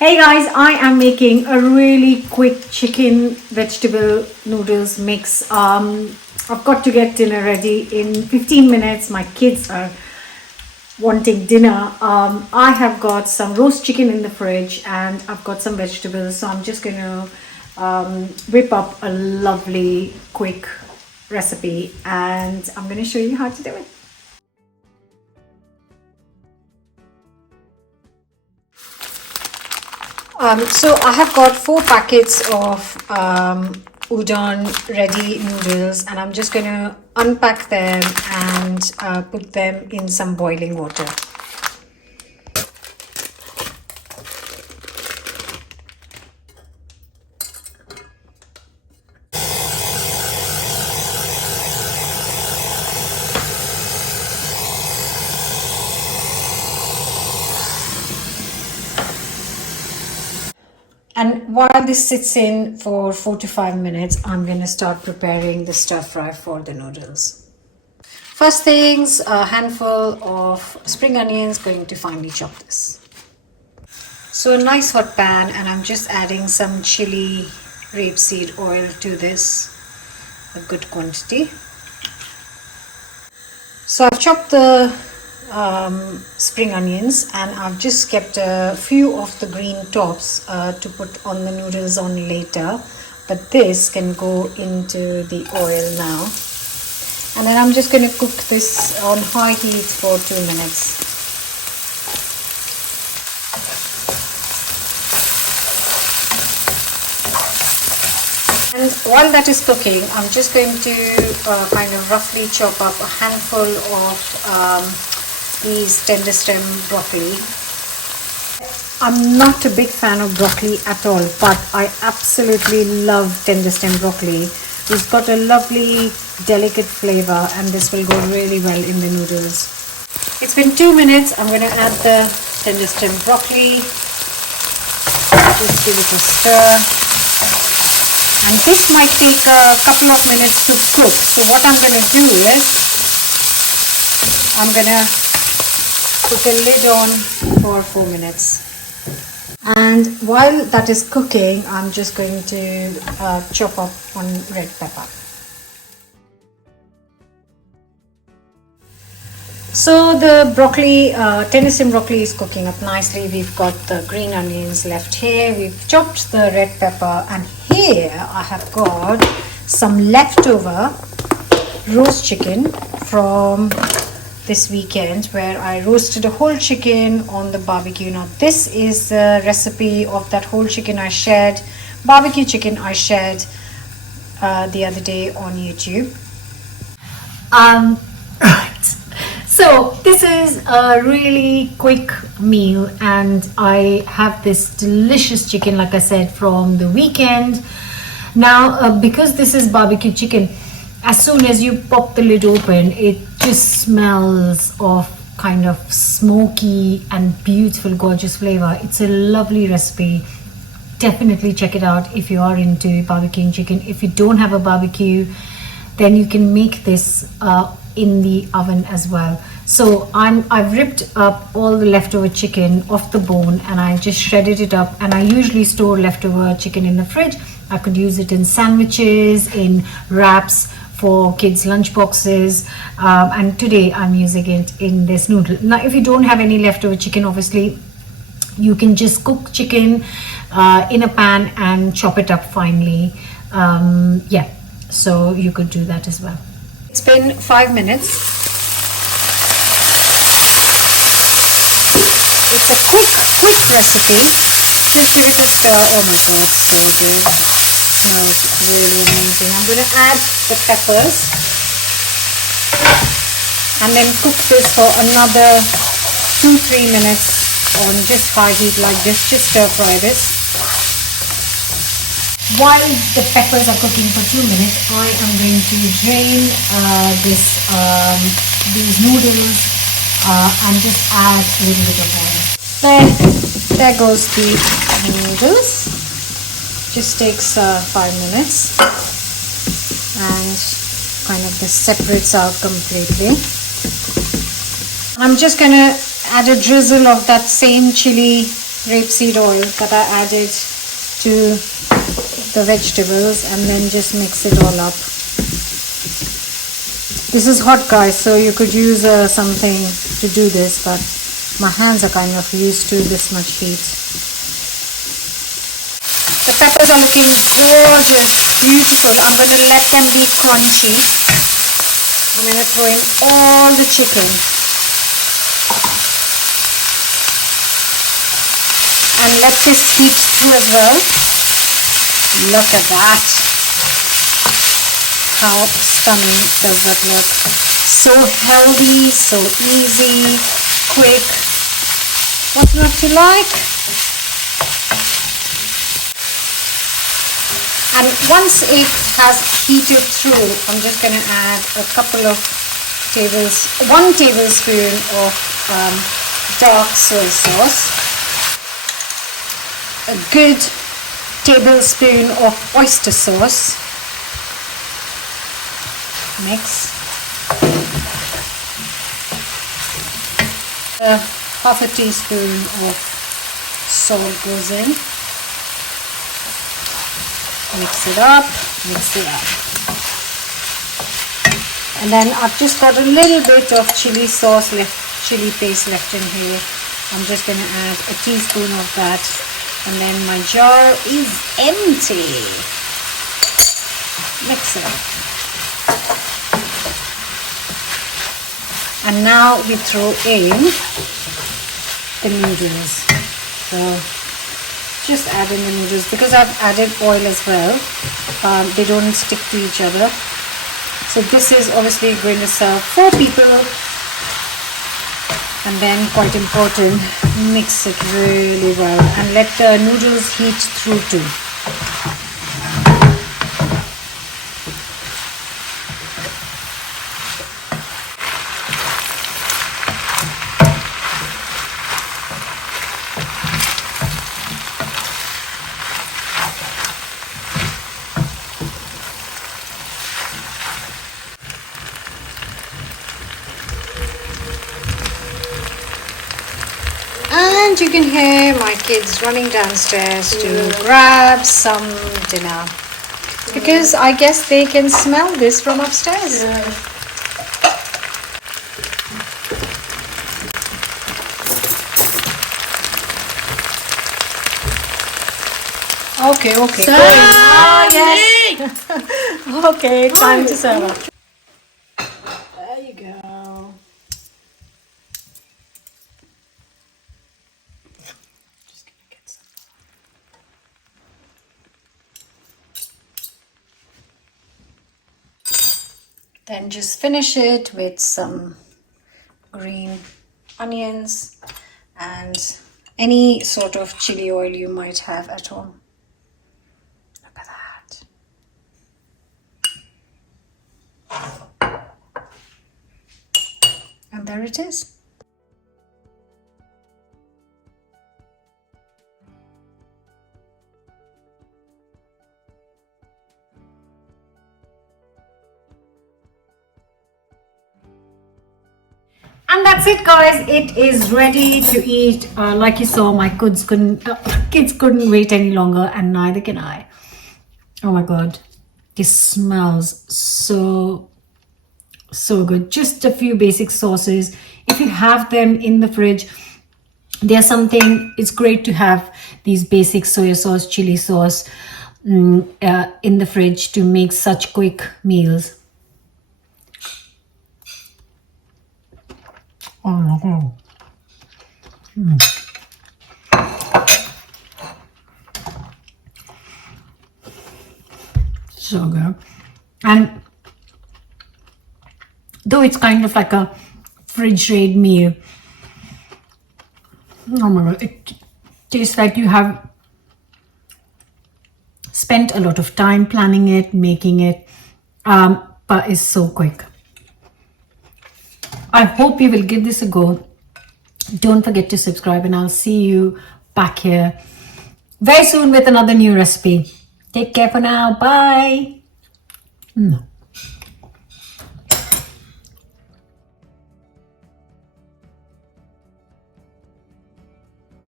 Hey guys, I am making a really quick chicken vegetable noodles mix. I've got to get dinner ready in 15 minutes. My kids are wanting dinner. I have got some roast chicken in the fridge and I've got some vegetables. So I'm just going to whip up a lovely quick recipe and I'm going to show you how to do it. So I have got 4 packets of udon ready noodles and I'm just going to unpack them and put them in some boiling water. And while this sits in for 4 to 5 minutes, I'm going to start preparing the stir fry for the noodles. First things, a handful of spring onions, going to finely chop this. So a nice hot pan and I'm just adding some chili rapeseed oil to this, a good quantity. So I've chopped the spring onions and I've just kept a few of the green tops to put on the noodles on later, but this can go into the oil now. And then I'm just going to cook this on high heat for 2 minutes. And while that is cooking, I'm just going to kind of roughly chop up a handful of these tender stem broccoli. I'm not a big fan of broccoli at all, but I absolutely love tender stem broccoli. It's got a lovely delicate flavor and this will go really well in the noodles. It's been 2 minutes. I'm going to add the tender stem broccoli. Just give it a stir. And this might take a couple of minutes to cook. So what I'm going to do is I'm going to put the lid on for 4 minutes. And while that is cooking, I'm just going to chop up one red pepper. So the broccoli, tender stem broccoli is cooking up nicely. We've got the green onions left here. We've chopped the red pepper and here I have got some leftover roast chicken from this weekend where I roasted a whole chicken on the barbecue. Now this is the recipe of that whole chicken I shared, barbecue chicken I shared the other day on YouTube. Right. So this is a really quick meal and I have this delicious chicken, like I said, from the weekend. Now because this is barbecue chicken, as soon as you pop the lid open, it just smells of kind of smoky and beautiful, gorgeous flavor. It's a lovely recipe. Definitely check it out if you are into barbecuing chicken. If you don't have a barbecue, then you can make this in the oven as well. So I've ripped up all the leftover chicken off the bone and I just shredded it up, and I usually store leftover chicken in the fridge. I could use it in sandwiches, in wraps, for kids' lunch boxes, and today I'm using it in this noodle. Now if you don't have any leftover chicken, obviously you can just cook chicken in a pan and chop it up finely. Yeah, so you could do that as well. It's been 5 minutes. It's a quick recipe. Just give it a stir. Oh my god, so good. Smells really amazing. I'm going to add the peppers and then cook this for another 2-3 minutes on just high heat like this. Just stir fry this. While the peppers are cooking for 2 minutes, I am going to drain these noodles and just add a little bit of oil. There goes the noodles. Just takes 5 minutes and kind of this separates out completely. I'm just gonna add a drizzle of that same chili rapeseed oil that I added to the vegetables, and then just mix it all up. This is hot, guys, so you could use something to do this, but my hands are kind of used to this much heat. The peppers are looking gorgeous, beautiful. I'm going to let them be crunchy. I'm going to throw in all the chicken. And let this heat through as well. Look at that. How stunning does that look? So healthy, so easy, quick. What's not to like? And once it has heated through, I'm just going to add a couple of 1 tablespoon of dark soy sauce, a good tablespoon of oyster sauce. Mix. Half a teaspoon of salt goes in. Mix it up, and then I've just got a little bit of chili sauce left, chili paste left in here. I'm just going to add a teaspoon of that, and then my jar is empty. Mix it up. And now we throw in the noodles. So just add in the noodles, because I've added oil as well. They don't stick to each other. So this is obviously going to serve 4 people. And then, quite important, mix it really well and let the noodles heat through too. And you can hear my kids running downstairs to grab some dinner, because I guess they can smell this from upstairs. Okay. Oh, yes. Okay, time to serve up. There you go. Just gonna get some. Then just finish it with some green onions and any sort of chili oil you might have at home. Look at that. And there it is. And that's it, guys. It is ready to eat. Like you saw, my kids couldn't wait any longer, and neither can I. Oh my god, this smells so good. Just a few basic sauces. If you have them in the fridge, it's great to have these basic soy sauce, chili sauce in the fridge to make such quick meals. Oh my god. So good. And though it's kind of like a fridge raid meal, oh my god, it tastes like you have spent a lot of time planning it, making it, but it's so quick. I hope you will give this a go. Don't forget to subscribe, and I'll see you back here very soon with another new recipe. Take care for now. Bye.